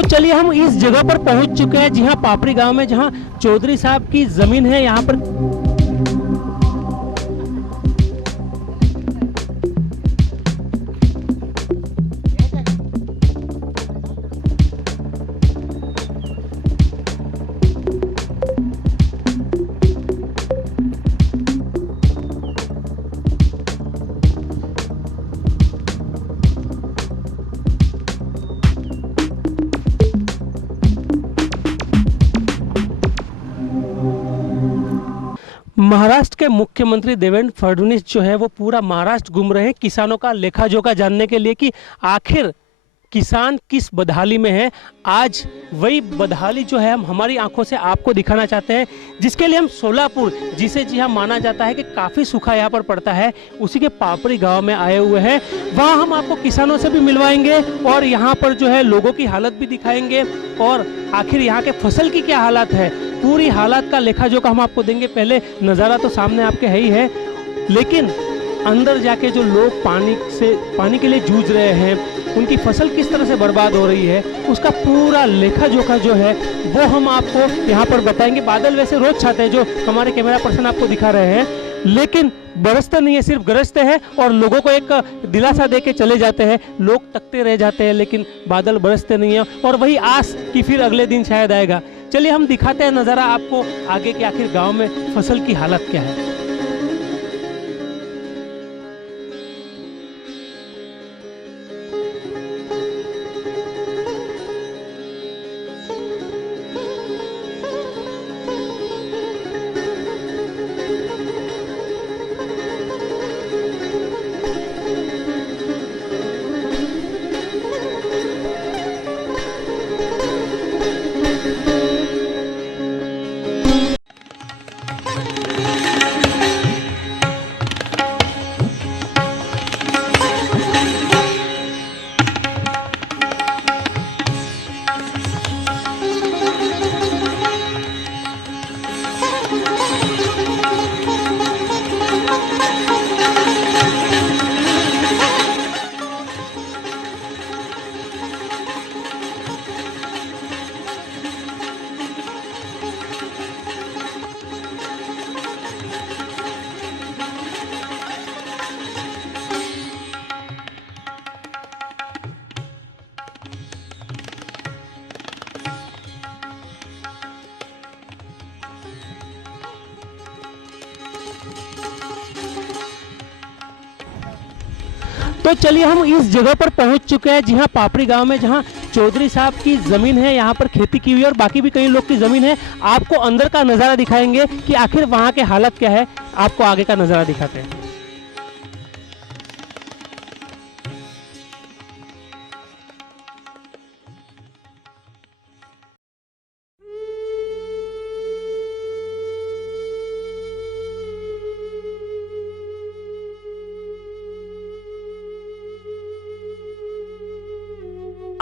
तो चलिए हम इस जगह पर पहुंच चुके हैं, जी हाँ, पापड़ी गांव में, जहां चौधरी साहब की जमीन है। यहाँ पर महाराष्ट्र के मुख्यमंत्री देवेंद्र फडणवीस जो है वो पूरा महाराष्ट्र घूम रहे हैं किसानों का लेखा जोखा जानने के लिए कि आखिर किसान किस बदहाली में है। आज वही बदहाली जो है हम हमारी आंखों से आपको दिखाना चाहते हैं, जिसके लिए हम सोलापुर, जिसे जी हाँ माना जाता है कि काफ़ी सूखा यहाँ पर पड़ता है, उसी के पापड़ी गांव में आए हुए हैं। वहाँ हम आपको किसानों से भी मिलवाएंगे और यहाँ पर जो है लोगों की हालत भी दिखाएंगे और आखिर यहाँ के फसल की क्या हालत है, पूरी हालात का लेखा जोखा हम आपको देंगे। पहले नज़ारा तो सामने आपके है ही है, लेकिन अंदर जाके जो लोग पानी के लिए जूझ रहे हैं, उनकी फसल किस तरह से बर्बाद हो रही है, उसका पूरा लेखा जोखा जो है वो हम आपको यहाँ पर बताएंगे। बादल वैसे रोज छाते हैं, जो हमारे कैमरा पर्सन आपको दिखा रहे हैं, लेकिन बरसते नहीं है, सिर्फ गरजते हैं और लोगों को एक दिलासा दे के चले जाते हैं। लोग तकते रह जाते हैं, लेकिन बादल बरसते नहीं है और वही आस कि फिर अगले दिन शायद आएगा। चलिए हम दिखाते हैं नज़ारा आपको आगे कि आखिर गाँव में फसल की हालत क्या है। तो चलिए हम इस जगह पर पहुंच चुके हैं, जी हाँ, पापड़ी गांव में, जहां चौधरी साहब की ज़मीन है। यहाँ पर खेती की हुई है और बाकी भी कई लोग की ज़मीन है। आपको अंदर का नज़ारा दिखाएंगे कि आखिर वहाँ के हालत क्या है, आपको आगे का नज़ारा दिखाते हैं।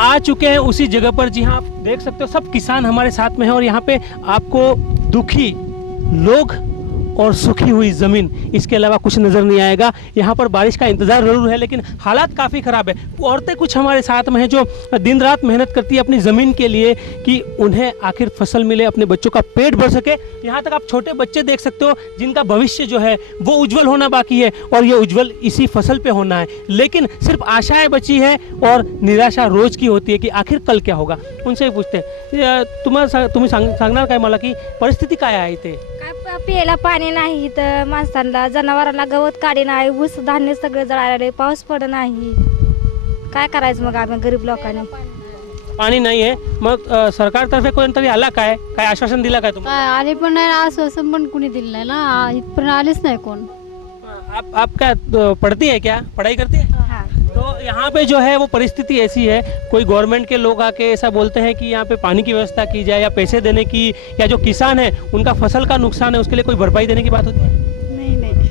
आ चुके हैं उसी जगह पर, जी हाँ, आप देख सकते हो सब किसान हमारे साथ में हैं और यहाँ पे आपको दुखी लोग और सूखी हुई ज़मीन, इसके अलावा कुछ नज़र नहीं आएगा। यहाँ पर बारिश का इंतज़ार ज़रूर है, लेकिन हालात काफ़ी ख़राब है। औरतें कुछ हमारे साथ में हैं जो दिन रात मेहनत करती है अपनी ज़मीन के लिए कि उन्हें आखिर फसल मिले, अपने बच्चों का पेट भर सके। यहाँ तक आप छोटे बच्चे देख सकते हो जिनका भविष्य जो है वो उज्जवल होना बाकी है और ये उज्जवल इसी फसल पर होना है, लेकिन सिर्फ आशाएँ बची है और निराशा रोज़ की होती है कि आखिर कल क्या होगा। उनसे पूछते हैं, तुम्ही सांगणार काय मला की परिस्थिती काय आहे इथे? प्यायला पाणी नाही, तर माणसांना जनावरांना गवत काढे नाही, ऊस धान्य सगळं जळाले, पाऊस पड नाही, काय करायचं मग आम्ही गरीब लोकांनी? पाणी नाही आहे, मग सरकारतर्फे कोणतरी आला काय आश्वासन दिलं काय तुम्हाला? आले पण नाही, आश्वासन पण कोणी दिलं नाही ना, इथपर्यंत आलेच नाही कोण। आप क्या पढ़ती है, क्या पढ़ाई करती है? हाँ। तो यहाँ पे जो है वो परिस्थिति ऐसी है, कोई गवर्नमेंट के लोग आके ऐसा बोलते हैं कि यहाँ पे पानी की व्यवस्था की जाए या पैसे देने की, या जो किसान है उनका फसल का नुकसान है उसके लिए कोई भरपाई देने की बात होती है? नहीं।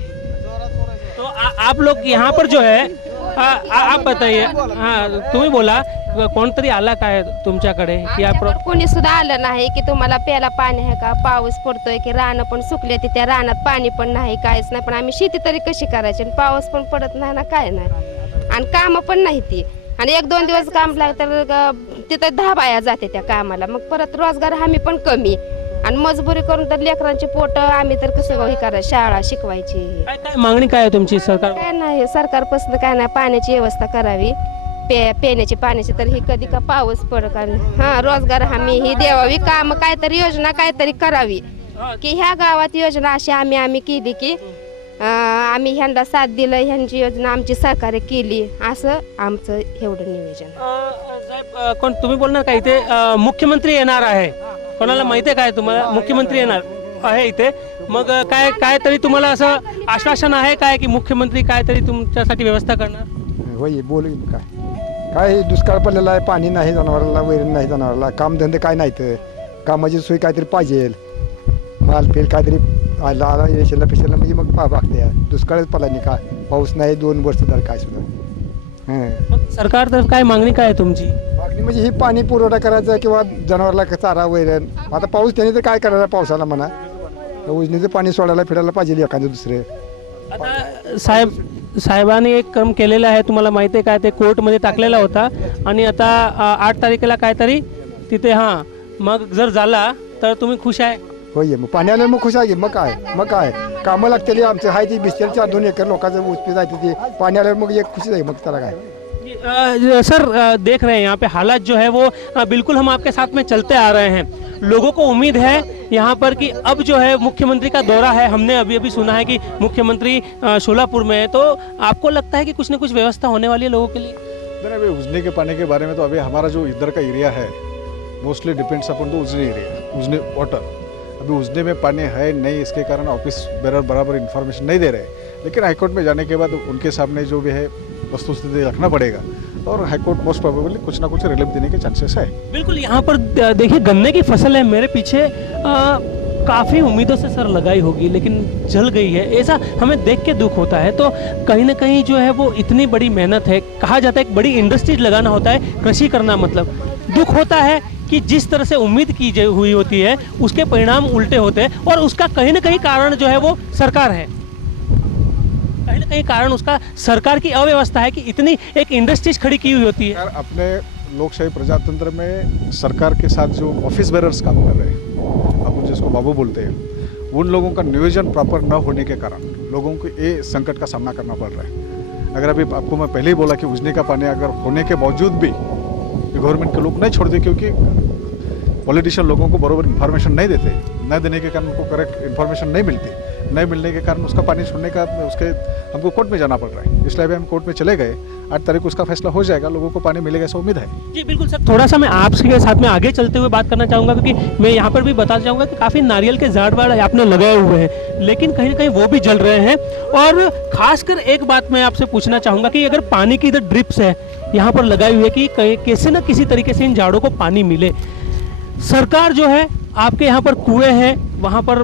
तो आप लोग यहाँ पर जो है आप बताइए, हाँ तुम्ही बोला, कोणतरी आला काय तुमच्याकडे की कोणी सुद्धा आलं नाही की तुम्हाला प्यायला पाणी आहे का, पाऊस पडतोय की रानं पण सुकले, त्या रानात पाणी पण नाही, काहीच नाही, पण आम्ही शेती तरी कशी करायची, पाऊस पण पडत नाही ना, काय नाही, आणि काम पण नाही ती, आणि एक दोन दिवस काम लागलं तर तिथं 10 बाया जाते त्या कामाला, मग परत रोजगार हमी पण कमी आणि मजबुरी करून तर लेकरांची पोट आम्ही तर कसं हे करायचं, शाळा शिकवायची. काय काय मागणी काय आहे तुमची सरकार? काय नाही सरकारपासून काय नाही, पाण्याची व्यवस्था करावी, पिण्याची पाण्याची, तर ही कधी का पाऊस पड का रोजगार हमी ही द्यावी, काम काहीतरी योजना काहीतरी करावी की ह्या गावात योजना अशी आम्ही केली की आम्ही ह्यांना साथ दिलं, ह्यांची योजना आमची सहकार्य केली, असं आमचं एवढं नियोजन. साहेब कोण तुम्ही बोलणार का इथे मुख्यमंत्री येणार आहे, कोणाला माहिती आहे काय तुम्हाला मुख्यमंत्री येणार आहे इथे, मग काय तरी तुम्हाला असं आश्वासन आहे काय की मुख्यमंत्री काहीतरी तुमच्यासाठी व्यवस्था करणार? होय बोलू काय दुष्काळ पडलेला आहे, पाणी नाही जनावराला, वैरण नाही जनावराला, कामधंदे काय नाहीत, कामाची सोय काहीतरी पाहिजे, माल पेल काहीतरी आला येशला पेशला म्हणजे मग भागते. दुष्काळच पडला नाही का, पाऊस नाही 2 वर्ष झालं काय सुद्धा. सरकार तर काय मागणी काय आहे तुमची? मागणी म्हणजे ही पाणी पुरवठा करायचा किंवा जनावरला चारा वैरण, आता पाऊस त्याने तर काय करायला पावसाला म्हणा, उजनीचं पाणी सोडायला फिरायला पाहिजे एखादं दुसरं. आता साहेबांनी एक क्रम केलेला आहे, तुम्हाला माहिती आहे काय, ते कोर्टमध्ये टाकलेला होता आणि आता 8 तारखेला काहीतरी तिथे मग जर झाला तर तुम्ही खुश आहे? होय मग पाणी आल्यावर मग खुश आहे, मग काय कामं लागते आमचं आहे ती बिस्तेलच्या 2 एकर लोकांचं ऊस जायचं ते पाणी आल्यावर मग एक खुशी आहे, मग त्याला काय. सर देख रहे हैं यहाँ पे हालात जो है वो बिल्कुल हम आपके साथ में चलते आ रहे हैं, लोगों को उम्मीद है यहाँ पर कि अब जो है मुख्यमंत्री का दौरा है, हमने अभी सुना है कि मुख्यमंत्री शोलापुर में है, तो आपको लगता है कि कुछ न कुछ व्यवस्था होने वाली है लोगों के लिए? अभी उजनी के पानी के बारे में तो अभी हमारा जो इधर का एरिया है मोस्टली डिपेंड्स अपन तो उजनी एरिया, उजनी वाटर. अभी उजने में पानी है नहीं, इसके कारण ऑफिस बेरर बराबर इन्फॉर्मेशन नहीं दे रहे, लेकिन हाईकोर्ट में जाने के बाद उनके सामने जो भी है वस्तुस्थिति रखना पड़ेगा और हाईकोर्ट मोस्ट प्रोबेबली कुछ ना कुछ रिलीफ देने के चांसेस है. बिल्कुल, यहाँ पर देखिए गन्ने की फसल है मेरे पीछे, काफ़ी उम्मीदों से सर लगाई होगी लेकिन जल गई है, ऐसा हमें देख के दुख होता है. तो कहीं ना कहीं जो है वो इतनी बड़ी मेहनत है, कहा जाता है एक बड़ी इंडस्ट्रीज लगाना होता है, कृषि करना, मतलब दुख होता है कि जिस तरह से उम्मीद की हुई होती है उसके परिणाम उल्टे होते हैं और उसका कहीं ना कहीं कारण जो है वो सरकार है, कहीं ना कहीं कारण उसका सरकार की अव्यवस्था है कि इतनी एक इंडस्ट्रीज खड़ी की हुई होती है. अपने लोकशाही प्रजातंत्र में सरकार के साथ जो ऑफिस बेरर्स काम कर रहे हैं, अपन जिसको बाबू बोलते हैं, उन लोगों का नियोजन प्रॉपर न होने के कारण लोगों को ये संकट का सामना करना पड़ रहा है. अगर अभी आपको मैं पहले ही बोला कि उजनी का पानी अगर होने के बावजूद भी गवर्नमेंट के लोग नहीं छोड़ते, क्योंकि पॉलिटिशियन लोगों को बराबर इन्फॉर्मेशन नहीं देते, न देने के कारण उनको करेक्ट इन्फॉर्मेशन नहीं मिलती, नहीं मिलने के कारण उसका पानी छोड़ने का उसके हमको कोर्ट में जाना पड़ रहा है. इसलिए अभी हम कोर्ट में चले गए, 8 तारीख को उसका फैसला हो जाएगा, लोगों को पानी मिलेगा ऐसा उम्मीद है. जी बिल्कुल सर, थोड़ा सा मैं आपके साथ में आगे चलते हुए बात करना चाहूँगा, क्योंकि मैं यहाँ पर भी बताना चाहूँगा कि काफ़ी नारियल के झाड़ वाड़ आपने लगाए हुए हैं, लेकिन कहीं ना कहीं वो भी जल रहे हैं. और खासकर एक बात मैं आपसे पूछना चाहूँगा कि अगर पानी की इधर ड्रिप्स है यहाँ पर लगाई हुई है कि कैसे न किसी तरीके से इन झाड़ों को पानी मिले, सरकार जो है आपके यहाँ पर कुएं हैं, वहाँ पर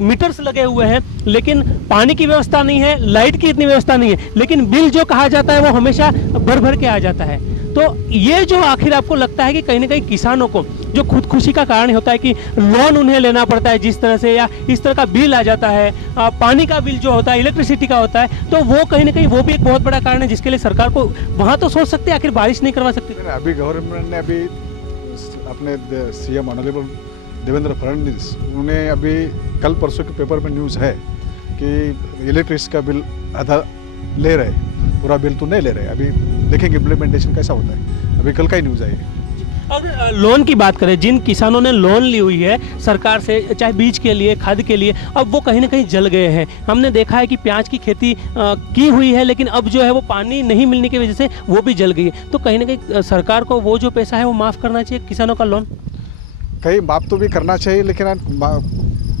मीटर्स लगे हुए हैं, लेकिन पानी की व्यवस्था नहीं है, लाइट की इतनी व्यवस्था नहीं है, लेकिन बिल जो कहा जाता है वो हमेशा भर भर के आ जाता है. तो ये जो आखिर आपको लगता है कि कहीं ना कहीं किसानों को जो खुदकुशी का कारण होता है कि लोन उन्हें लेना पड़ता है जिस तरह से, या इस तरह का बिल आ जाता है, पानी का बिल जो होता है, इलेक्ट्रिसिटी का होता है, तो वो कहीं ना कहीं वो भी एक बहुत बड़ा कारण है जिसके लिए सरकार को वहाँ तो सोच सकते हैं, आखिर बारिश नहीं करवा सकती. अभी गवर्नमेंट ने अभी अपने CM ऑनरेबल देवेंद्र फडणवीस, उन्हें अभी कल परसों के पेपर में न्यूज़ है कि इलेक्ट्रिसिटी का बिल आधा ले रहे, पूरा बिल तो नहीं ले रहे. अभी देखेंगे इम्प्लीमेंटेशन कैसा होता है, अभी कल का ही न्यूज़ आई है. और लोन की बात करें, जिन किसानों ने लोन ली हुई है सरकार से, चाहे बीज के लिए, खाद के लिए, अब वो कहीं ना कहीं जल गए हैं. हमने देखा है कि प्याज की खेती की हुई है, लेकिन अब जो है वो पानी नहीं मिलने की वजह से वो भी जल गई है. तो कहीं ना कहीं सरकार को वो जो पैसा है वो माफ़ करना चाहिए किसानों का लोन. कहीं माफ़ तो भी करना चाहिए, लेकिन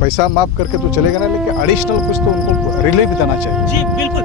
पैसा माफ़ करके तो चलेगा ना, लेकिन एडिशनल कुछ तो उनको रिलीफ देना चाहिए. जी बिल्कुल,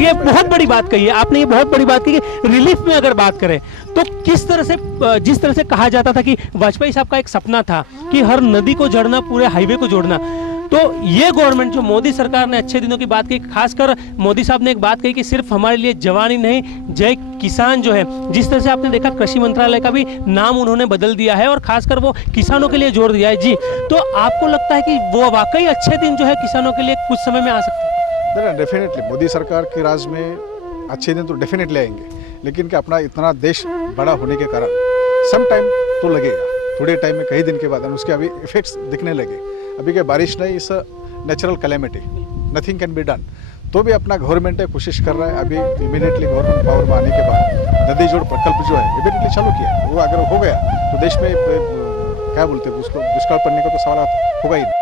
ये बहुत बड़ी बात कही है आपने, ये बहुत बड़ी बात कही कि रिलीफ में अगर बात करें तो किस तरह से, जिस तरह से कहा जाता था कि वाजपेयी साहब का एक सपना था कि हर नदी को जोड़ना, पूरे हाईवे को जोड़ना, तो ये गवर्नमेंट जो मोदी सरकार ने अच्छे दिनों की बात की, खासकर मोदी साहब ने एक बात कही कि सिर्फ हमारे लिए जवान ही नहीं, जय किसान जो है, जिस तरह से आपने देखा कृषि मंत्रालय का भी नाम उन्होंने बदल दिया है और खासकर वो किसानों के लिए जोर दिया है. जी, तो आपको लगता है कि वो वाकई अच्छे दिन जो है किसानों के लिए कुछ समय में आ सकते हैं? डेफिनेटली मोदी सरकार के राज में अच्छे दिन तो डेफिनेटली आएंगे, लेकिन कि अपना इतना देश बड़ा होने के कारण सम टाइम तो लगेगा, थोड़े टाइम में, कई दिन के बाद उसके अभी इफेक्ट्स दिखने लगे। अभी क्या बारिश नहीं, इस natural calamity, nothing can be done. तो भी अपना गवर्नमेंट है कोशिश कर रहा है। अभी इमीडिएटली गवर्नमेंट पावर में आने के बाद नदी जोड़ प्रकल्प जो है इमीडिएटली चालू किया है। वो अगर हो गया तो देश में क्या बोलते हैं उसको, दुष्काल पड़ने का तो सवाल होगा ही नहीं।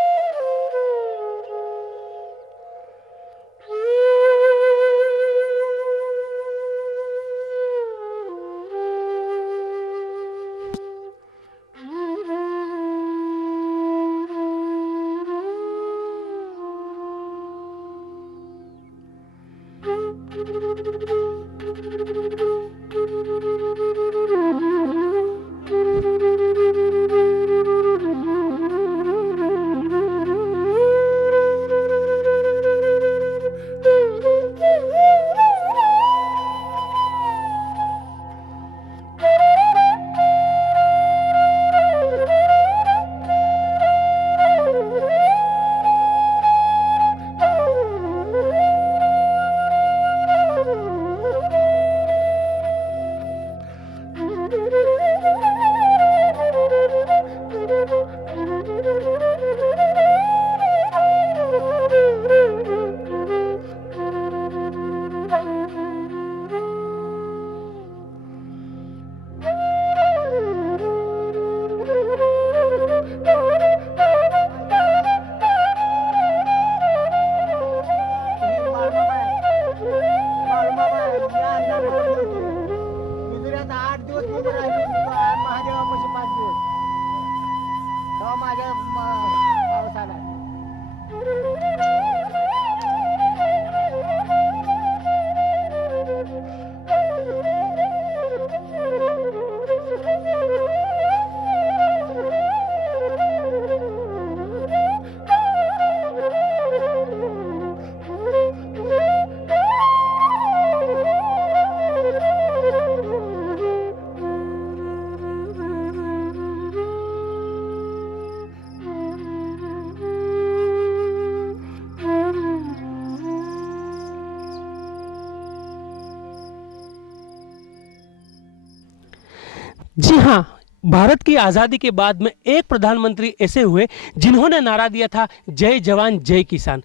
जी हाँ, भारत की आज़ादी के बाद में एक प्रधानमंत्री ऐसे हुए जिन्होंने नारा दिया था जय जवान जय किसान।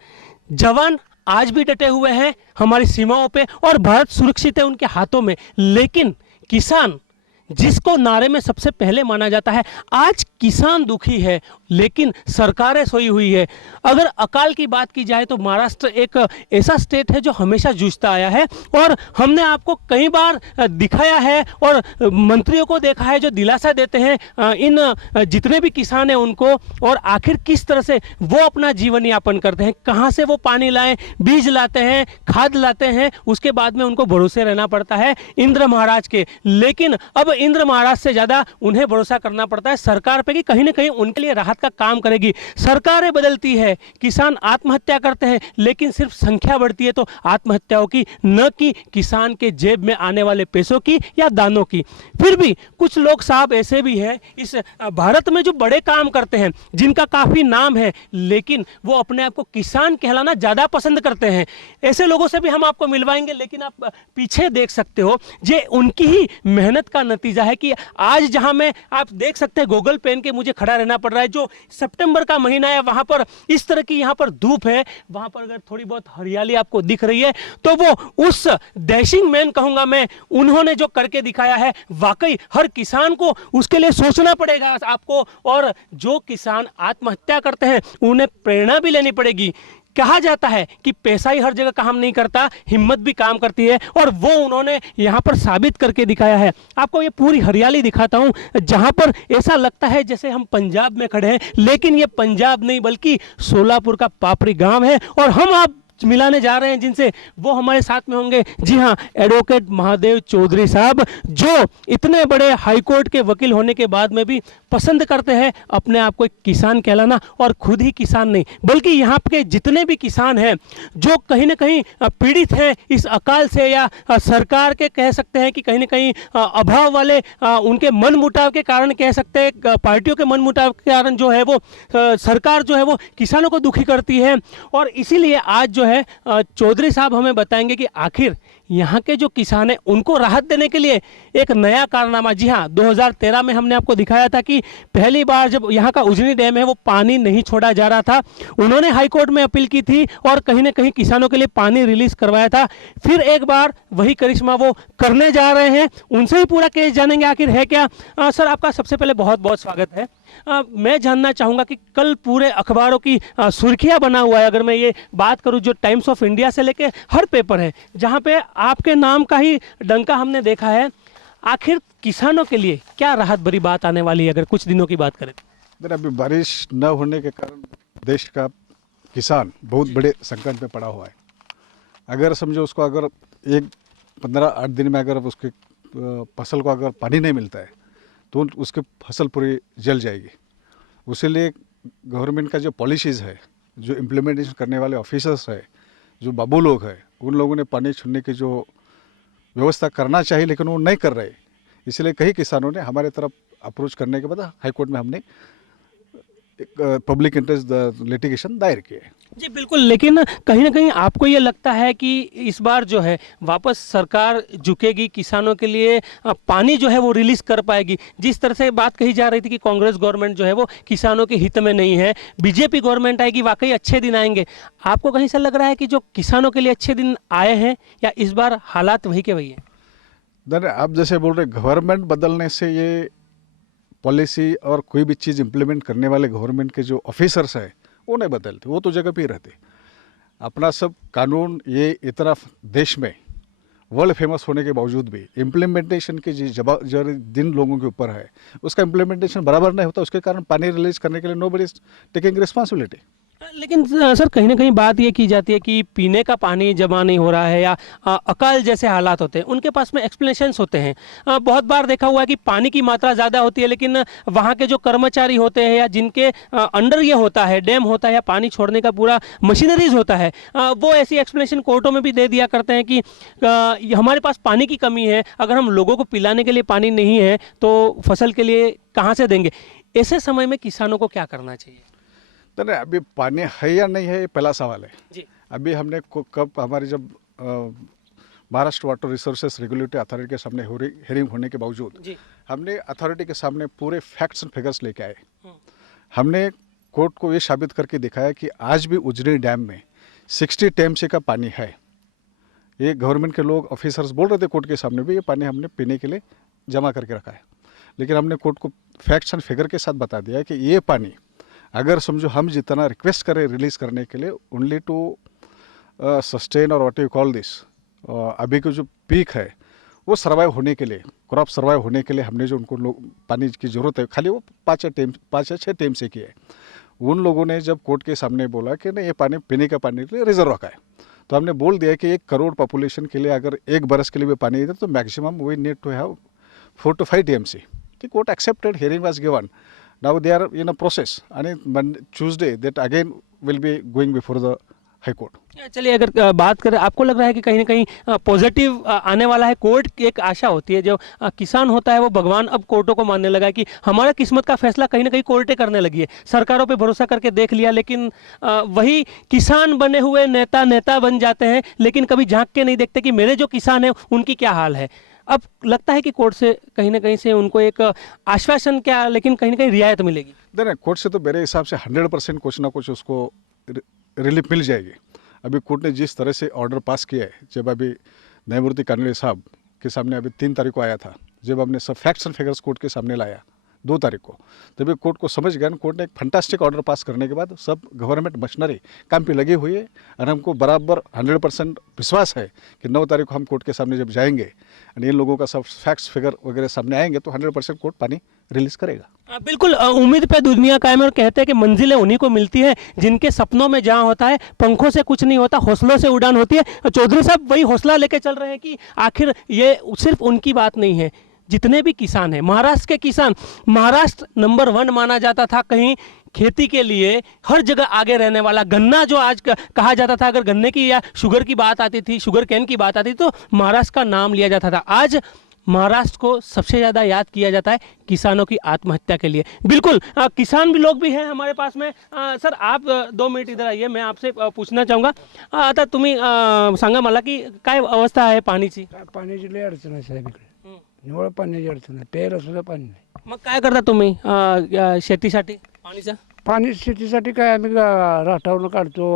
जवान आज भी डटे हुए हैं हमारी सीमाओं पे और भारत सुरक्षित है उनके हाथों में, लेकिन किसान जिसको नारे में सबसे पहले माना जाता है, आज किसान दुखी है लेकिन सरकारें सोई हुई है। अगर अकाल की बात की जाए तो महाराष्ट्र एक ऐसा स्टेट है जो हमेशा जूझता आया है और हमने आपको कई बार दिखाया है और मंत्रियों को देखा है जो दिलासा देते हैं इन जितने भी किसान हैं उनको, और आखिर किस तरह से वो अपना जीवन यापन करते हैं, कहाँ से वो पानी लाएं, बीज लाते हैं, खाद लाते हैं, उसके बाद में उनको भरोसे रहना पड़ता है इंद्र महाराज के। लेकिन अब इंद्र महाराज से ज़्यादा उन्हें भरोसा करना पड़ता है सरकार पे कि कहीं ना कहीं उनके लिए राहत का काम करेगी। सरकारें बदलती है, किसान आत्महत्या करते हैं, लेकिन सिर्फ संख्या बढ़ती है तो आत्महत्याओं की, न कि किसान के जेब में आने वाले पैसों की या दानों की। फिर भी कुछ लोग साहब ऐसे भी हैं इस भारत में जो बड़े काम करते हैं, जिनका काफ़ी नाम है, लेकिन वो अपने आप को किसान कहलाना ज़्यादा पसंद करते हैं। ऐसे लोगों से भी हम आपको मिलवाएंगे, लेकिन आप पीछे देख सकते हो ये उनकी ही मेहनत का नतीजा है कि आज जहां मैं, आप देख सकते हैं गूगल पेन के मुझे खड़ा रहना पड़ रहा है, जो सितंबर का महीना है वहां पर इस तरह की यहां पर धूप है, वहां पर अगर थोड़ी बहुत हरियाली आपको दिख रही है तो वो उस डैशिंग मैन कहूंगा मैं, उन्होंने जो करके दिखाया है, वाकई हर किसान को उसके लिए सोचना पड़ेगा आपको, और जो किसान आत्महत्या करते हैं उन्हें प्रेरणा भी लेनी पड़ेगी। कहा जाता है कि पैसा ही हर जगह काम नहीं करता, हिम्मत भी काम करती है, और वो उन्होंने यहाँ पर साबित करके दिखाया है। आपको ये पूरी हरियाली दिखाता हूँ जहाँ पर ऐसा लगता है जैसे हम पंजाब में खड़े हैं, लेकिन ये पंजाब नहीं बल्कि सोलापुर का पापड़ी गांव है, और हम आप मिलाने जा रहे हैं जिनसे, वो हमारे साथ में होंगे। जी हाँ, एडवोकेट महादेव चौधरी साहब, जो इतने बड़े हाईकोर्ट के वकील होने के बाद में भी पसंद करते हैं अपने आप को एक किसान कहलाना, और खुद ही किसान नहीं बल्कि यहाँ के जितने भी किसान हैं जो कहीं ना कहीं पीड़ित हैं इस अकाल से, या सरकार के कह सकते हैं कि कहीं ना कहीं अभाव वाले उनके मन मुटाव के कारण कह सकते हैं, पार्टियों के मन मुटाव के कारण जो है वो सरकार जो है वो किसानों को दुखी करती है। और इसीलिए आज जो है चौधरी साहब हमें बताएंगे कि आखिर यहाँ के जो किसान हैं उनको राहत देने के लिए एक नया कारनामा, जी हाँ, 2013 में हमने आपको दिखाया था कि पहली बार जब यहाँ का उजनी डैम है वो पानी नहीं छोड़ा जा रहा था, उन्होंने हाईकोर्ट में अपील की थी और कहीं ना कहीं किसानों के लिए पानी रिलीज करवाया था। फिर एक बार वही करिश्मा वो करने जा रहे हैं, उनसे ही पूरा केस जानेंगे आखिर है क्या। सर, आपका सबसे पहले बहुत बहुत स्वागत है। मैं जानना चाहूँगा कि कल पूरे अखबारों की सुर्खियाँ बना हुआ है, अगर मैं ये बात करूँ जो टाइम्स ऑफ इंडिया से लेके हर पेपर है जहाँ पे आपके नाम का ही डंका हमने देखा है। आखिर किसानों के लिए क्या राहत भरी बात आने वाली है अगर कुछ दिनों की बात करें? अभी बारिश न होने के कारण देश का किसान बहुत बड़े संकट में पड़ा हुआ है। अगर समझो उसको अगर 15-8 दिन में अगर उसके फसल को अगर पानी नहीं मिलता है तो उसकी फसल पूरी जल जाएगी। उसी लिए गवर्नमेंट का जो पॉलिसीज़ है, जो इम्प्लीमेंटेशन करने वाले ऑफिसर्स है, जो बाबू लोग हैं, उन लोगों ने पानी छूने की जो व्यवस्था करना चाहिए लेकिन वो नहीं कर रहे। इसलिए कई किसानों ने हमारे तरफ अप्रोच करने के बाद हाईकोर्ट में हमने पब्लिक इंटरेस्ट लिटिगेशन दायर किए। जी बिल्कुल, लेकिन कहीं ना कहीं आपको ये लगता है कि इस बार जो है वापस सरकार झुकेगी, किसानों के लिए पानी जो है वो रिलीज कर पाएगी? जिस तरह से बात कही जा रही थी कि कांग्रेस गवर्नमेंट जो है वो किसानों के हित में नहीं है, बीजेपी गवर्नमेंट आएगी, वाकई अच्छे दिन आएंगे। आपको कहीं से लग रहा है कि जो किसानों के लिए अच्छे दिन आए हैं या इस बार हालात वही के वही है? आप जैसे बोल रहे गवर्नमेंट बदलने से ये पॉलिसी और कोई भी चीज़ इम्प्लीमेंट करने वाले गवर्नमेंट के जो ऑफिसर्स हैं वो नहीं बदलते, वो तो जगह पे ही रहते। अपना सब कानून ये इतना देश में वर्ल्ड फेमस होने के बावजूद भी इम्प्लीमेंटेशन की जो दिन लोगों के ऊपर है, उसका इम्प्लीमेंटेशन बराबर नहीं होता। उसके कारण पानी रिलीज करने के लिए नोबडी इज टेकिंग रिस्पॉन्सिबिलिटी। लेकिन सर, कहीं ना कहीं बात ये की जाती है कि पीने का पानी जमा नहीं हो रहा है या अकाल जैसे हालात होते हैं, उनके पास में एक्सप्लेनेशंस होते हैं। बहुत बार देखा हुआ है कि पानी की मात्रा ज़्यादा होती है लेकिन वहाँ के जो कर्मचारी होते हैं या जिनके अंडर ये होता है, डैम होता है या पानी छोड़ने का पूरा मशीनरीज होता है, वो ऐसी एक्सप्लेनेशन कोर्टों में भी दे दिया करते हैं कि हमारे पास पानी की कमी है, अगर हम लोगों को पिलाने के लिए पानी नहीं है तो फसल के लिए कहाँ से देंगे? ऐसे समय में किसानों को क्या करना चाहिए? तो नहीं, अभी पानी है या नहीं है ये पहला सवाल है जी। अभी हमने कब हमारी जब Maharashtra water resources regulatory authority के सामने हेयरिंग होने के बावजूद जी। हमने अथॉरिटी के सामने पूरे फैक्ट्स एंड फिगर्स लेके आए। हमने कोर्ट को ये साबित करके दिखाया कि आज भी उजनी डैम में 60 टीएमसी का पानी है। ये गवर्नमेंट के लोग ऑफिसर्स बोल रहे थे कोर्ट के सामने भी, ये पानी हमने पीने के लिए जमा करके रखा है। लेकिन हमने कोर्ट को फैक्ट्स एंड फिगर के साथ बता दिया कि ये पानी अगर समझो हम जितना रिक्वेस्ट करें रिलीज करने के लिए ओनली टू सस्टेन और व्हाट यू कॉल दिस, अभी का जो पीक है वो सर्वाइव होने के लिए, क्रॉप सर्वाइव होने के लिए हमने जो उनको पानी की ज़रूरत है खाली वो 5 या 6 टीएमसी से की है। उन लोगों ने जब कोर्ट के सामने बोला कि नहीं ये पानी पीने का पानी के लिए रिजर्व रखा है, तो हमने बोल दिया कि 1 करोड़ पॉपुलेशन के लिए अगर 1 बरस के लिए भी पानी इधर तो maximum we need to have 4 to 5 TMC। The court accepted, hearing was given. Now they are in a process and Tuesday that again will be going before the High Court. चलिए, अगर बात करें, आपको लग रहा है कि कहीं ना कहीं पॉजिटिव आने वाला है? कोर्ट की एक आशा होती है, जो किसान होता है वो भगवान अब कोर्टों को मानने लगा है कि हमारा किस्मत का फैसला कहीं ना कहीं कोर्टें करने लगी है। सरकारों पे भरोसा करके देख लिया, लेकिन वही किसान बने हुए नेता बन जाते हैं लेकिन कभी झांक के नहीं देखते कि मेरे जो किसान हैं उनकी क्या हाल है। अब लगता है कि कोर्ट से कहीं ना कहीं से उनको एक आश्वासन क्या, लेकिन कहीं ना कहीं रियायत मिलेगी। नहीं, कोर्ट से तो मेरे हिसाब से 100% कुछ ना कुछ उसको रिलीफ मिल जाएगी। अभी कोर्ट ने जिस तरह से ऑर्डर पास किया है, जब अभी न्यायमूर्ति कानड़े साहब के सामने अभी 3 तारीख को आया था, जब हमने सब फैक्ट्स एंड फिगर्स कोर्ट के सामने लाया 2 तारीख को, तभी कोर्ट को समझ गया। कोर्ट ने एक फंटास्टिक ऑर्डर पास करने के बाद सब गवर्नमेंट मशीनरी काम पे लगी हुई है और हमको बराबर 100% विश्वास है कि 9 तारीख को हम कोर्ट के सामने जब जाएंगे और इन लोगों का सब फैक्ट्स फिगर वगैरह सामने आएंगे तो 100% कोर्ट पानी रिलीज करेगा। बिल्कुल, उम्मीद पे दुनिया कायम है और कहते हैं कि मंजिलें उन्हीं को मिलती है जिनके सपनों में जहां होता है पंखों से कुछ नहीं होता, हौसलों से उड़ान होती है। चौधरी साहब वही हौसला लेके चल रहे हैं कि आखिर ये सिर्फ उनकी बात नहीं है, जितने भी किसान हैं, महाराष्ट्र के किसान, महाराष्ट्र नंबर 1 माना जाता था कहीं खेती के लिए, हर जगह आगे रहने वाला। गन्ना जो आज कहा जाता था, अगर गन्ने की या शुगर की बात आती थी, शुगर कैन की बात आती थी तो महाराष्ट्र का नाम लिया जाता था। आज महाराष्ट्र को सबसे ज़्यादा याद किया जाता है किसानों की आत्महत्या के लिए। बिल्कुल किसान भी लोग भी हैं हमारे पास में। सर आप 2 मिनिट इधर आइए, मैं आपसे पूछना चाहूँगा आता तुम्ही सांगा मला की काय अवस्था आहे पाणीची? काय पाण्याची लई अडचण आहे साहेब इकडे. निवळ पाण्याची अडचण आहे, प्यायला सुद्धा पाणी नाही. मग काय करता तुम्ही शेतीसाठी पाणीचं? पाणी शेतीसाठी काय आम्ही राठावरून काढतो,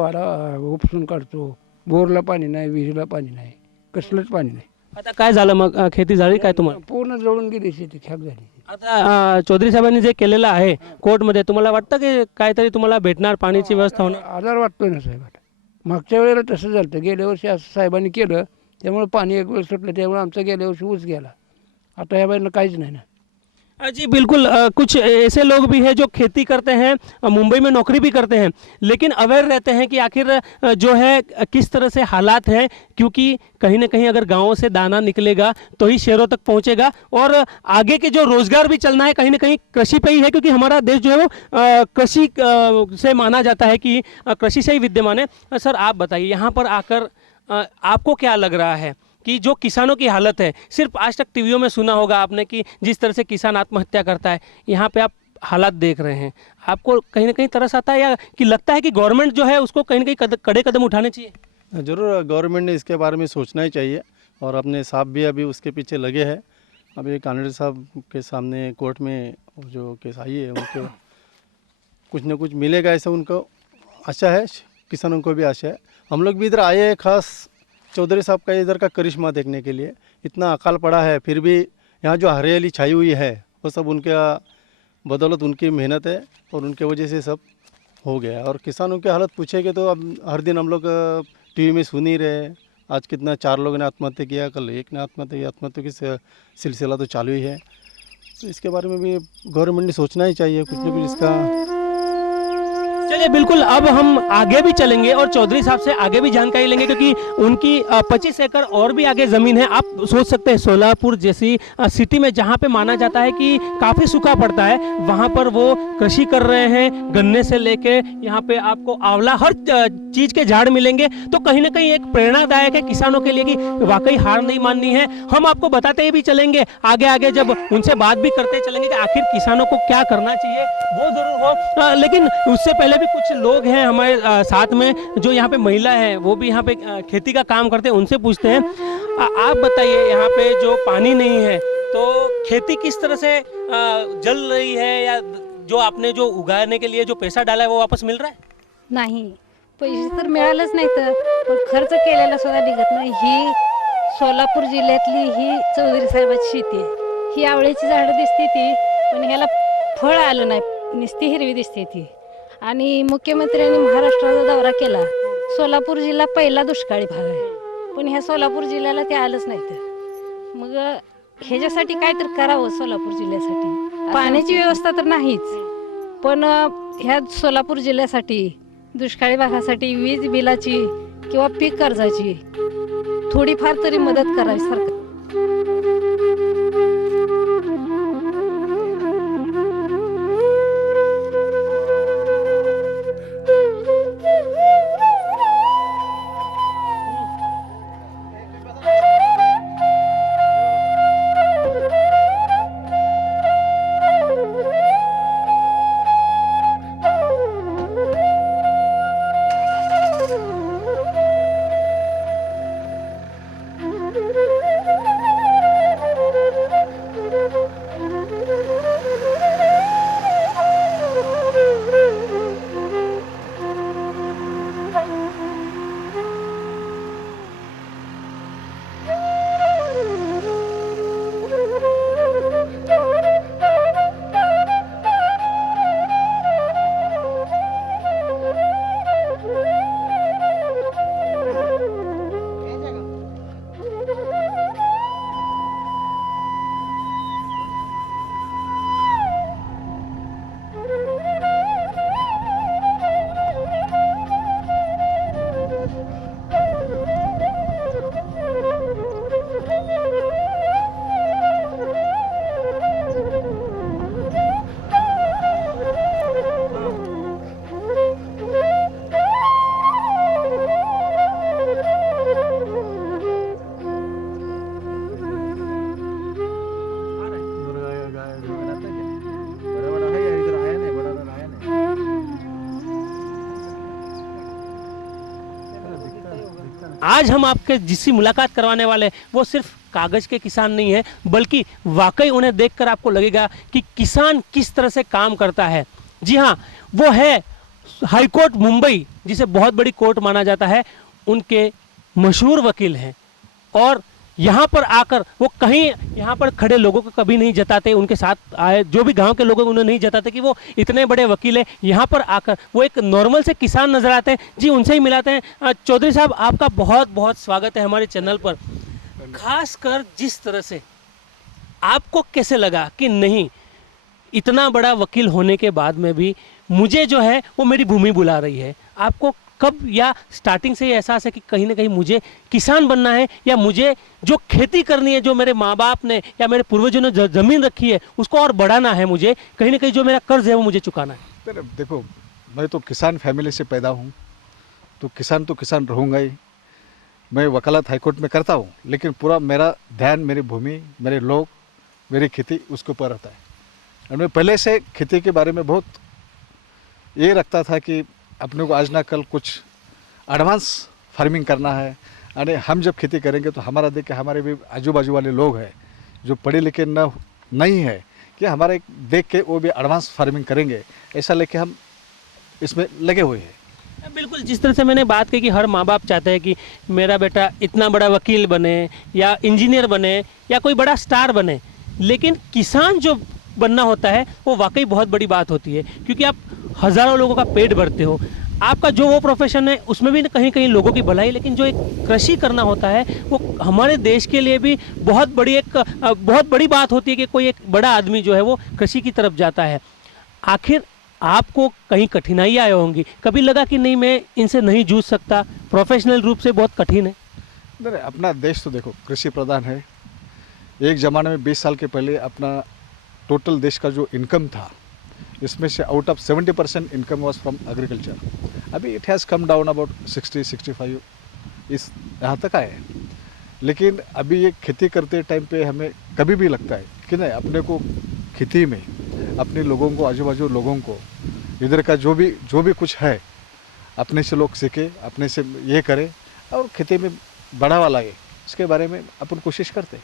उपसून काढतो. बोरला पाणी नाही, विहिरीला पाणी नाही, कसलंच पाणी नाही. आता काय झालं मग खेती झाली काय तुम्हाला? पूर्ण जळून गेली शेती, खाक झाली. आता चौधरी साहेबांनी जे केलेलं आहे कोर्टमध्ये, तुम्हाला वाटतं की काहीतरी तुम्हाला भेटणार, पाण्याची व्यवस्था होणार? आधार वाटतोय ना साहेब. आता मागच्या वेळेला तसं झालं, गेल्या वर्षी असं साहेबांनी केलं त्यामुळे पाणी एक वेळ सुटलं, त्यामुळे आमचा गेल्या वर्षी ऊस गेला. आता या बाईनं काहीच नाही ना. जी बिल्कुल कुछ ऐसे लोग भी हैं जो खेती करते हैं, मुंबई में नौकरी भी करते हैं, लेकिन अवेयर रहते हैं कि आखिर जो है किस तरह से हालात हैं, क्योंकि कहीं ना कहीं अगर गांवों से दाना निकलेगा तो ही शहरों तक पहुंचेगा और आगे के जो रोजगार भी चलना है कहीं ना कहीं कृषि पे ही है, क्योंकि हमारा देश जो है वो कृषि से माना जाता है कि कृषि से ही विद्यमान है। सर आप बताइए, यहाँ पर आकर आपको क्या लग रहा है कि जो किसानों की हालत है, सिर्फ आज तक टीवियों में सुना होगा आपने कि जिस तरह से किसान आत्महत्या करता है, यहाँ पे आप हालात देख रहे हैं, आपको कहीं ना कहीं तरस आता है या कि लगता है कि गवर्नमेंट जो है उसको कहीं ना कहीं कड़े कदम उठाने चाहिए? ज़रूर गवर्नमेंट ने इसके बारे में सोचना ही चाहिए और अपने साहब भी अभी उसके पीछे लगे हैं। अभी कानड़े साहब के सामने कोर्ट में जो केस आई है उनको कुछ ना कुछ मिलेगा, ऐसा उनको आशा है, किसानों को भी आशा है। हम लोग भी इधर आए हैं खास चौधरी साहब का इधर का करिश्मा देखने के लिए। इतना अकाल पड़ा है फिर भी यहाँ जो हरियाली छाई हुई है वो सब उनका बदौलत, उनकी मेहनत है और उनके वजह से सब हो गया। और किसानों की हालत पूछेंगे तो अब हर दिन हम लोग टीवी में सुन ही रहे। आज कितना 4 लोगों ने आत्महत्या किया, कल एक ने आत्महत्या की। आत्महत्या की सिलसिला तो चालू ही है, तो इसके बारे में भी गवर्नमेंट ने सोचना ही चाहिए कुछ ना कुछ इसका। चलिए बिल्कुल, अब हम आगे भी चलेंगे और चौधरी साहब से आगे भी जानकारी लेंगे, क्योंकि उनकी 25 एकड़ और भी आगे ज़मीन है। आप सोच सकते हैं सोलापुर जैसी सिटी में जहाँ पे माना जाता है कि काफ़ी सूखा पड़ता है, वहाँ पर वो कृषि कर रहे हैं। गन्ने से लेके यहाँ पे आपको आंवला, हर चीज़ के झाड़ मिलेंगे। तो कहीं ना कहीं एक प्रेरणादायक है किसानों के लिए कि वाकई हार नहीं माननी है। हम आपको बताते भी चलेंगे आगे आगे, जब उनसे बात भी करते चलेंगे कि आखिर किसानों को क्या करना चाहिए, वो ज़रूर हो। लेकिन उससे पहले भी कुछ लोग हैं हमारे साथ में, जो यहाँ पे महिला है, वो भी यहाँ पे खेती का काम करते हैं, उनसे पूछते हैं। आप बताइए, यहाँ पे जो पानी नहीं है तो खेती किस तरह से जल रही है, या जो आपने जो उगाने के लिए जो पैसा डाला है वो वापस मिल रहा है? नाही, पैसे तर मिळालंच नाही, तर पण खर्च केलेला सुद्धा निघत नाही. ही सोलापूर जिल्ह्यातली ही चौधरी साहेबाची शेती आहे. ही आवळीची झाडं दिसते ती, पण ह्याला फळ आलं नाही, नुसती हिरवी दिसते ती. आणि मुख्यमंत्र्यांनी महाराष्ट्राचा दौरा केला. सोलापूर जिल्हा पहिला दुष्काळी भाग आहे, पण ह्या सोलापूर जिल्ह्याला ते आलंच नाही. तर मग ह्याच्यासाठी काय तर करावं सोलापूर जिल्ह्यासाठी. पाण्याची व्यवस्था तर नाहीच, पण ह्या सोलापूर जिल्ह्यासाठी दुष्काळी भागासाठी वीज बिलाची किंवा पीक कर्जाची थोडीफार तरी मदत करावी सरकार. आज हम आपके जिससे मुलाकात करवाने वाले हैं वो सिर्फ कागज़ के किसान नहीं है, बल्कि वाकई उन्हें देखकर आपको लगेगा कि किसान किस तरह से काम करता है। जी हाँ, वो है हाई कोर्ट मुंबई, जिसे बहुत बड़ी कोर्ट माना जाता है, उनके मशहूर वकील हैं। और यहाँ पर आकर वो कहीं यहाँ पर खड़े लोगों को कभी नहीं जताते, उनके साथ आए जो भी गांव के लोग हैं उन्हें नहीं जताते कि वो इतने बड़े वकील हैं। यहाँ पर आकर वो एक नॉर्मल से किसान नजर आते हैं। जी, उनसे ही मिलाते हैं। चौधरी साहब, आपका बहुत बहुत स्वागत है हमारे चैनल पर। खासकर जिस तरह से आपको कैसे लगा कि नहीं, इतना बड़ा वकील होने के बाद में भी मुझे जो है वो मेरी भूमि बुला रही है, आपको कब या स्टार्टिंग से ही एहसास है कि कहीं ना कहीं मुझे किसान बनना है, या मुझे जो खेती करनी है, जो मेरे माँ बाप ने या मेरे पूर्वजों ने ज़मीन रखी है उसको और बढ़ाना है, मुझे कहीं ना कहीं जो मेरा कर्ज है वो मुझे चुकाना है? देखो, मैं तो किसान फैमिली से पैदा हूँ, तो किसान रहूँगा ही। मैं वकालत हाईकोर्ट में करता हूँ, लेकिन पूरा मेरा ध्यान मेरी भूमि, मेरे लोग, मेरी खेती उसके ऊपर रहता है। और मैं पहले से खेती के बारे में बहुत ये रखता था कि अपने को आज ना कल कुछ एडवांस फार्मिंग करना है। अरे हम जब खेती करेंगे तो हमारा देख के हमारे भी आजू बाजू वाले लोग हैं जो पढ़े लिखे नहीं है, कि हमारे देख के वो भी एडवांस फार्मिंग करेंगे, ऐसा लेके हम इसमें लगे हुए हैं। बिल्कुल, जिस तरह से मैंने बात की कि हर माँ बाप चाहते हैं कि मेरा बेटा इतना बड़ा वकील बने या इंजीनियर बने या कोई बड़ा स्टार बने, लेकिन किसान जो बनना होता है वो वाकई बहुत बड़ी बात होती है, क्योंकि आप हज़ारों लोगों का पेट भरते हो। आपका जो वो प्रोफेशन है उसमें भी कहीं कहीं लोगों की भलाई, लेकिन जो एक कृषि करना होता है वो हमारे देश के लिए भी बहुत बड़ी बात होती है कि कोई एक बड़ा आदमी जो है वो कृषि की तरफ जाता है। आखिर आपको कहीं कठिनाइयाँ आई होंगी, कभी लगा कि नहीं मैं इनसे नहीं जूझ सकता, प्रोफेशनल रूप से बहुत कठिन है? नहीं, अपना देश तो देखो कृषि प्रधान है। एक ज़माने में 20 साल के पहले अपना टोटल देश का जो इनकम था, इसमें से out of 70% income was from agriculture. अभी it has come down about 60-65 इस यहाँ तक आए हैं। लेकिन अभी ये खेती करते टाइम पे हमें कभी भी लगता है कि नहीं, अपने को खेती में अपने लोगों को, आजू बाजू लोगों को, इधर का जो भी कुछ है अपने से लोग सीखे, अपने से ये करें और खेती में बढ़ावा लाए, इसके बारे में अपन कोशिश करते हैं।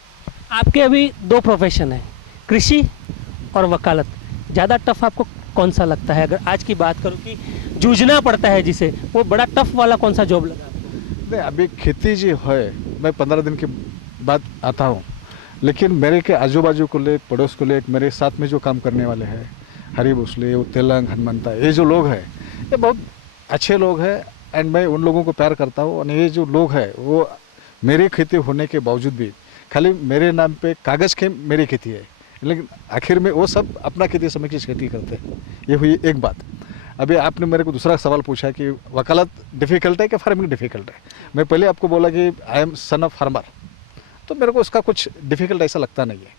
आपके अभी 2 प्रोफेशन है, कृषि और वकालत। ज़्यादा टफ आपको कौन सा लगता है? अगर आज की बात करूँ कि जूझना पड़ता है जिसे, वो बड़ा टफ वाला कौन सा जॉब लगा? नहीं, अभी खेती जो है मैं 15 दिन के बाद आता हूँ, लेकिन मेरे के आजू बाजू को ले, पड़ोस को ले, मेरे साथ में जो काम करने वाले हैं, हरी भोसले, तेलंग, हनुमंता, ये जो लोग हैं ये बहुत अच्छे लोग हैं एंड मैं उन लोगों को प्यार करता हूँ। और ये जो लोग हैं वो मेरी खेती होने के बावजूद भी खाली मेरे नाम पे कागज़ के मेरी खेती है, लेकिन आखिर में वो सब अपना खेती समझ के खेती करते हैं। ये हुई एक बात। अभी आपने मेरे को दूसरा सवाल पूछा कि वकालत डिफ़िकल्ट है कि फार्मिंग डिफ़िकल्ट है। मैं पहले आपको बोला कि I am son of farmer, तो मेरे को उसका कुछ डिफ़िकल्ट ऐसा लगता नहीं है।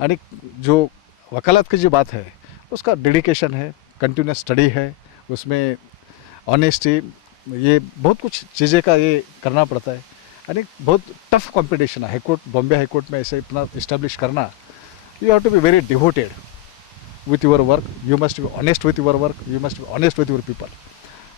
यानी जो वकालत की जो बात है उसका डेडिकेशन है, कंटिन्यूस स्टडी है, उसमें ऑनेस्टी, ये बहुत कुछ चीज़ें का ये करना पड़ता है। यानी बहुत टफ कंपटीशन है। हाईकोर्ट, बॉम्बे हाईकोर्ट में ऐसे इतना इस्टेब्लिश करना, you have to be very devoted with your work, you must be honest with your work, you must be honest with your people।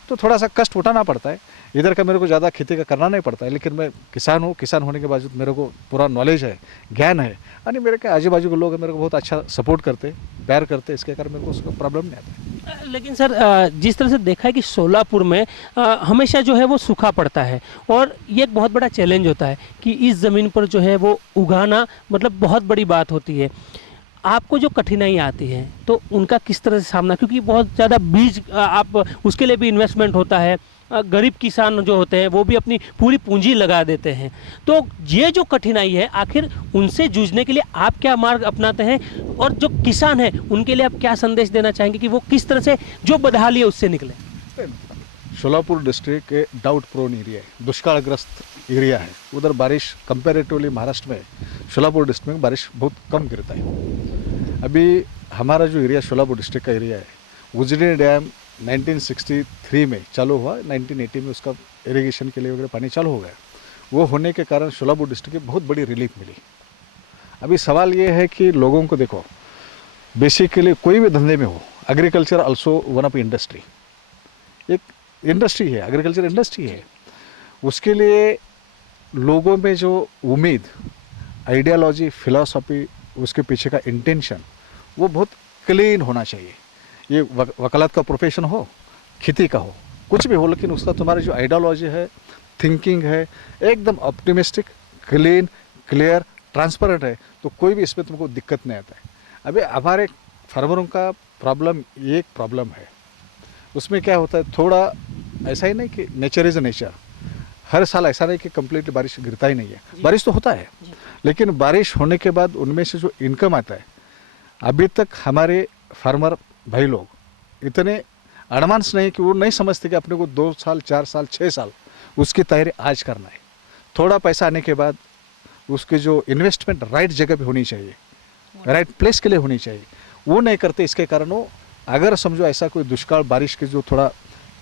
तो थोड़ा सा कष्ट उठाना पड़ता है। इधर का मेरे को ज़्यादा खेती का करना नहीं पड़ता है, लेकिन मैं किसान हूँ, किसान होने के बावजूद मेरे को पूरा नॉलेज है, ज्ञान है, यानी मेरे के आजू बाजू के लोग हैं मेरे को बहुत अच्छा सपोर्ट करते, प्यार करते, इसके कारण मेरे को उसका प्रॉब्लम नहीं आता। लेकिन सर, जिस तरह से देखा है कि सोलापुर में हमेशा जो है वो सूखा पड़ता है, और ये एक बहुत बड़ा चैलेंज होता है कि इस ज़मीन पर जो है वो उगाना मतलब बहुत बड़ी बात होती है। आपको जो कठिनाई आती है तो उनका किस तरह से सामना, क्योंकि बहुत ज़्यादा बीज आप उसके लिए भी इन्वेस्टमेंट होता है, गरीब किसान जो होते हैं वो भी अपनी पूरी पूंजी लगा देते हैं, तो ये जो कठिनाई है आखिर उनसे जूझने के लिए आप क्या मार्ग अपनाते हैं, और जो किसान हैं उनके लिए आप क्या संदेश देना चाहेंगे कि वो किस तरह से जो बदहाली है उससे निकले? सोलापुर डिस्ट्रिक्ट के डाउट प्रोन एरिया है, दुष्कालग्रस्त एरिया है। उधर बारिश कंपैरेटिवली महाराष्ट्र में सोलापुर डिस्ट्रिक्ट में बारिश बहुत कम गिरता है। अभी हमारा जो एरिया सोलापुर डिस्ट्रिक्ट का एरिया है, उजनी डैम 1963 में चालू हुआ, 1980 में उसका इरिगेशन के लिए वगैरह पानी चालू हो गया। वो होने के कारण सोलापुर डिस्ट्रिक्ट की बहुत बड़ी रिलीफ मिली। अभी सवाल ये है कि लोगों को देखो, बेसिकली कोई भी धंधे में हो, agriculture also one of industry, एक इंडस्ट्री है, एग्रीकल्चर इंडस्ट्री है। उसके लिए लोगों में जो उम्मीद, आइडियोलॉजी, फिलॉसफी, उसके पीछे का इंटेंशन वो बहुत क्लीन होना चाहिए। ये वकालत का प्रोफेशन हो, खेती का हो, कुछ भी हो, लेकिन उसका तुम्हारा जो आइडियोलॉजी है, थिंकिंग है, एकदम ऑप्टिमिस्टिक, क्लीन, क्लियर, ट्रांसपेरेंट है, तो कोई भी इसमें तुमको दिक्कत नहीं आता है। अभी हमारे फार्मरों का प्रॉब्लम एक प्रॉब्लम है, उसमें क्या होता है, थोड़ा ऐसा ही नहीं कि नेचर इज़ नेचर, हर साल ऐसा नहीं कि कंप्लीटली बारिश गिरता ही नहीं है, बारिश तो होता है, लेकिन बारिश होने के बाद उनमें से जो इनकम आता है, अभी तक हमारे फार्मर भाई लोग इतने एडवांस नहीं कि वो नहीं समझते कि अपने को 2 साल, 4 साल, 6 साल उसकी तैयारी आज करना है। थोड़ा पैसा आने के बाद उसकी जो इन्वेस्टमेंट राइट जगह पे होनी चाहिए, राइट प्लेस के लिए होनी चाहिए, वो नहीं करते। इसके कारण वो अगर समझो ऐसा कोई दुष्काल, बारिश के जो थोड़ा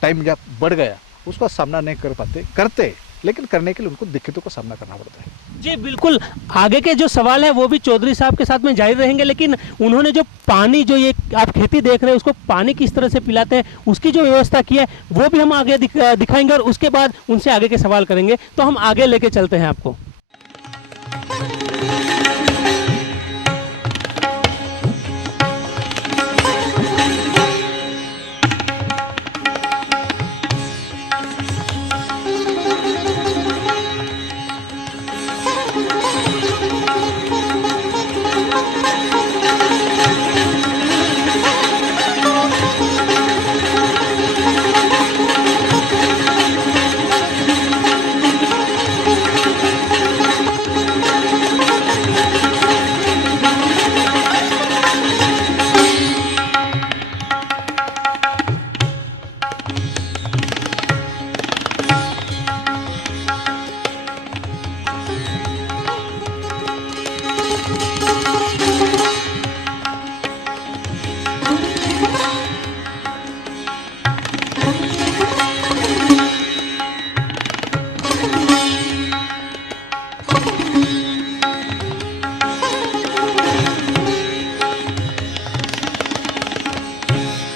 टाइम गैप बढ़ गया, उसका सामना नहीं कर पाते, करते, लेकिन करने के लिए उनको दिक्कतों का सामना करना पड़ता है। जी बिल्कुल, आगे के जो सवाल है वो भी चौधरी साहब के साथ में जारी रहेंगे, लेकिन उन्होंने जो पानी, जो ये आप खेती देख रहे हैं, उसको पानी किस तरह से पिलाते हैं, उसकी जो व्यवस्था की है वो भी हम आगे दिखाएंगे और उसके बाद उनसे आगे के सवाल करेंगे। तो हम आगे लेके चलते हैं आपको।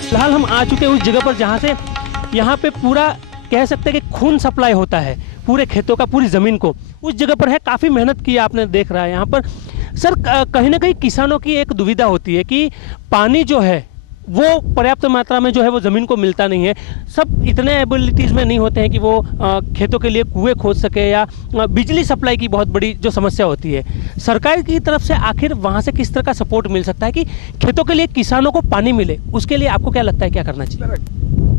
फिलहाल हम आ चुके हैं उस जगह पर जहाँ से यहाँ पे पूरा कह सकते हैं कि खून सप्लाई होता है पूरे खेतों का, पूरी ज़मीन को। उस जगह पर है, काफ़ी मेहनत की आपने, देख रहा है यहाँ पर। सर कहीं ना कहीं किसानों की एक दुविधा होती है कि पानी जो है वो पर्याप्त मात्रा में जो है वो ज़मीन को मिलता नहीं है। सब इतने एबिलिटीज़ में नहीं होते हैं कि वो खेतों के लिए कुएं खोद सके, या बिजली सप्लाई की बहुत बड़ी जो समस्या होती है। सरकार की तरफ से आखिर वहाँ से किस तरह का सपोर्ट मिल सकता है कि खेतों के लिए किसानों को पानी मिले? उसके लिए आपको क्या लगता है क्या करना चाहिए?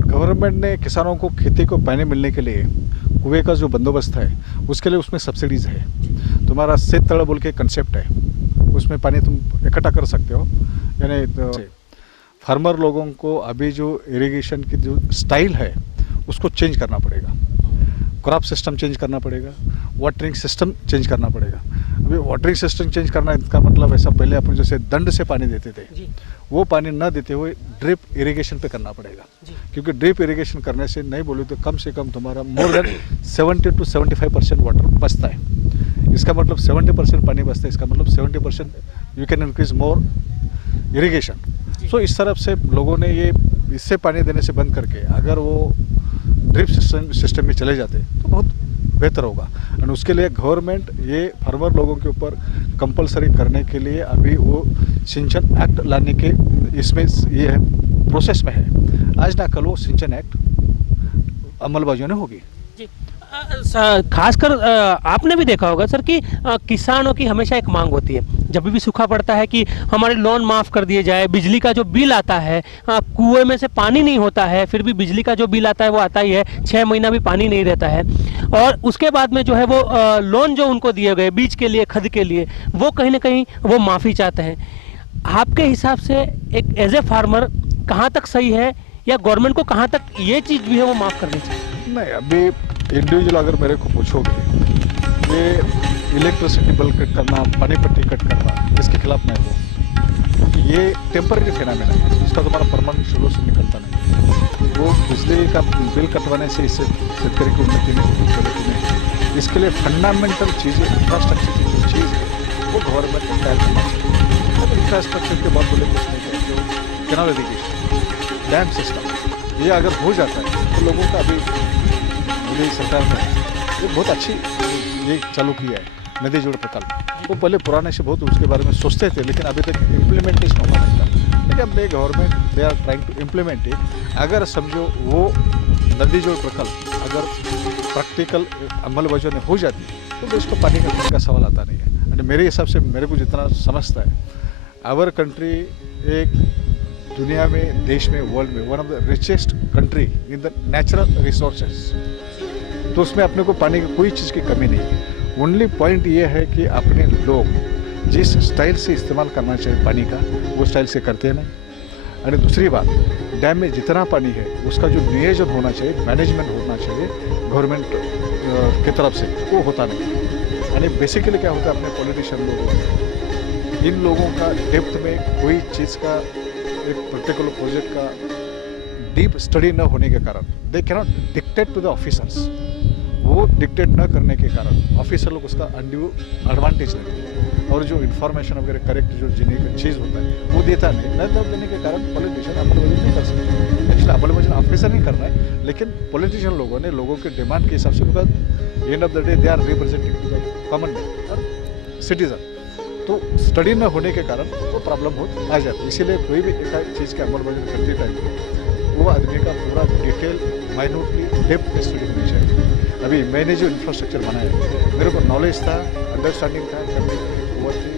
गवर्नमेंट ने किसानों को खेती को पानी मिलने के लिए कुएं का जो बंदोबस्त है, उसके लिए उसमें सब्सिडीज़ है। तुम्हारा सेत तड़ बोल के कंसेप्ट है, उसमें पानी तुम इकट्ठा कर सकते हो। यानी फार्मर लोगों को अभी जो इरिगेशन की जो स्टाइल है उसको चेंज करना पड़ेगा, क्रॉप सिस्टम चेंज करना पड़ेगा, वाटरिंग सिस्टम चेंज करना पड़ेगा। अभी वाटरिंग सिस्टम चेंज करना, इसका मतलब ऐसा, पहले अपन जैसे दंड से पानी देते थे, वो पानी न देते हुए ड्रिप इरिगेशन पे करना पड़ेगा। क्योंकि ड्रिप इरिगेशन करने से नहीं बोले तो कम से कम तुम्हारा मोर देन 70 to 75% वाटर बचता है। इसका मतलब 70% पानी बचता है, इसका मतलब 70% you can increase more irrigation. So इस तरफ से लोगों ने ये इससे पानी देने से बंद करके अगर वो ड्रिप सिस्टम में चले जाते तो बहुत बेहतर होगा। और उसके लिए गवर्नमेंट ये फार्मर लोगों के ऊपर कंपलसरी करने के लिए अभी वो सिंचन एक्ट लाने के इसमें ये है, प्रोसेस में है। आज ना कल वो सिंचन एक्ट अमलबाजी में होगी। खासकर आपने भी देखा होगा सर कि किसानों की हमेशा एक मांग होती है, जब भी सूखा पड़ता है कि हमारे लोन माफ़ कर दिए जाए, बिजली का जो बिल आता है, कुएं में से पानी नहीं होता है, फिर भी बिजली का जो बिल आता है वो आता ही है, 6 महीना भी पानी नहीं रहता है। और उसके बाद में जो है वो लोन जो उनको दिए गए बीज के लिए, खद के लिए, वो कहीं ना कहीं वो माफ़ी चाहते हैं। आपके हिसाब से एक एज ए फार्मर कहाँ तक सही है, या गवर्नमेंट को कहाँ तक ये चीज़ भी है वो माफ़ करनी चाहिए? नहीं, अभी इंडिविजुअल अगर मेरे को पूछोगे, ये इलेक्ट्रिसिटी बिल कट करना, पानी पट्टी कट करना, इसके खिलाफ मैं हूँ। क्योंकि ये टेम्पररी फिनोमेना है, इसका तुम्हारा परमानेंट सोल्यूशन निकलता नहीं। वो बिजली का बिल कटवाने से इससे शेतकरी की उन्नति नहीं होगी, प्रगति नहीं। इसके लिए फंडामेंटल चीज़ें, इंफ्रास्ट्रक्चर की जो चीज़ है वो गवर्नमेंट को तैयार करना चाहिए। अब इंफ्रास्ट्रक्चर के बाद बोले कुछ नहीं है, जो कैनाल इरिगेशन, डैम सिस्टम, ये अगर हो जाता है तो लोगों का अभी मोदी सरकार ने ये बहुत अच्छी ये चालू किया है नदी जोड़ प्रकल्प। वो पहले पुराने से बहुत उसके बारे में सोचते थे, लेकिन अभी तक इम्प्लीमेंटेशन हो पाता था। लेकिन अब ये government they are trying to implement it. अगर समझो वो नदी जोड़ प्रकल्प अगर प्रैक्टिकल अमलबजावनी हो जाती तो देश को पानी का सवाल आता नहीं है। और मेरे हिसाब से मेरे को जितना समझता है, आवर कंट्री एक दुनिया में, देश में, वर्ल्ड में one of the richest country in the natural resources. तो उसमें अपने को पानी की कोई चीज़ की कमी नहीं है। ओनली पॉइंट ये है कि अपने लोग जिस स्टाइल से इस्तेमाल करना चाहिए पानी का, वो स्टाइल से करते हैं नहीं। और दूसरी बात, डैम में जितना पानी है उसका जो नियोजन होना चाहिए, मैनेजमेंट होना चाहिए गवर्नमेंट की तरफ से, वो होता नहीं। यानी बेसिकली क्या होता है, अपने पॉलिटिशियन लोग, इन लोगों का डेप्थ में कोई चीज़ का एक पर्टिकुलर प्रोजेक्ट का डीप स्टडी न होने के कारण they cannot dictate to the officers. वो डिक्टेट न करने के कारण ऑफिसर लोग उसका अनड्यू एडवांटेज लेते हैं, और जो इन्फॉर्मेशन वगैरह करेक्ट जो जिन्हें का चीज़ होता है वो देता नहीं। न देने के कारण पॉलिटिशियन अमलबजावनी नहीं कर सकते। एक्चुअली अमलबजावनी ऑफिसर नहीं कर रहा है, लेकिन पॉलिटिशियन लोगों ने लोगों के डिमांड के हिसाब से, because end of the day they are representing the common man citizen. तो स्टडी न होने के कारण वो प्रॉब्लम हो आ जाती है। इसीलिए कोई भी एक चीज़ के अमलबजावनी करते टाइम वो आदमी का पूरा डिटेल माइन्यूटली डेप्थ में स्टडी होनी चाहिए। अभी मैंने जो इंफ्रास्ट्रक्चर बनाया, मेरे को नॉलेज था, अंडरस्टैंडिंग था, करने की कुव्वत थी,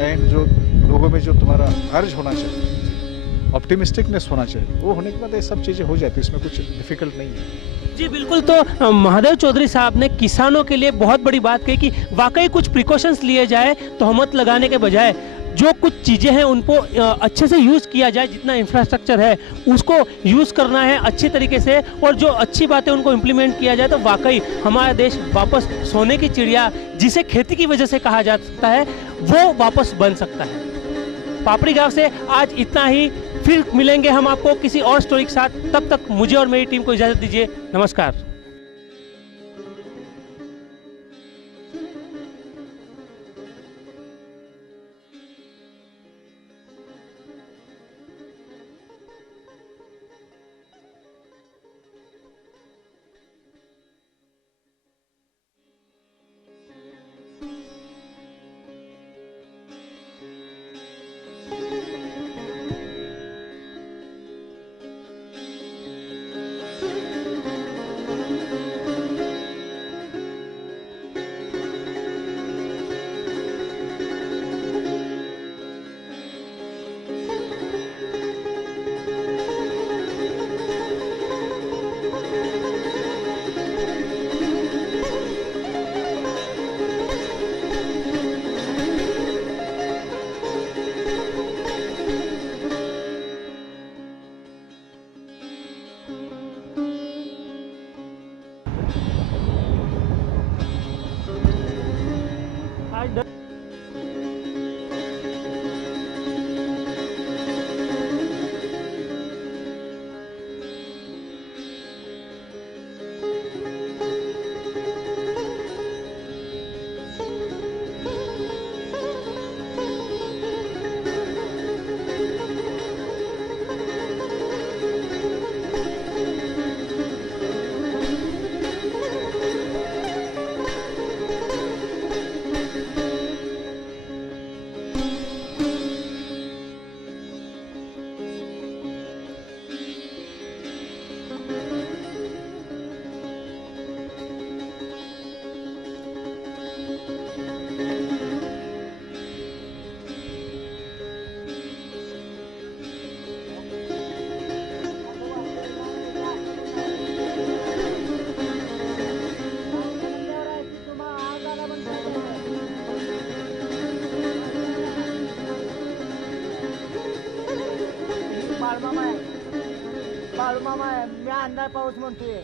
एंड जो लोगों में जो तुम्हारा अर्ज होना चाहिए, ऑप्टिमिस्टिकनेस होना चाहिए, वो होने के बाद ये सब चीज़ें हो जाती है। इसमें कुछ डिफिकल्ट नहीं है। जी बिल्कुल। तो महादेव चौधरी साहब ने किसानों के लिए बहुत बड़ी बात कही कि वाकई कुछ प्रिकॉशंस लिए जाए, तोहमत लगाने के बजाय जो कुछ चीज़ें हैं उनको अच्छे से यूज़ किया जाए। जितना इंफ्रास्ट्रक्चर है उसको यूज़ करना है अच्छी तरीके से, और जो अच्छी बातें उनको इम्प्लीमेंट किया जाए तो वाकई हमारा देश वापस सोने की चिड़िया, जिसे खेती की वजह से कहा जा सकता है, वो वापस बन सकता है। पापड़ी गांव से आज इतना ही। फिर मिलेंगे हम आपको किसी और स्टोरी के साथ। तब तक मुझे और मेरी टीम को इजाज़त दीजिए। नमस्कार। बाळूमामा आहे, मी अंधार पाऊस म्हणतोय.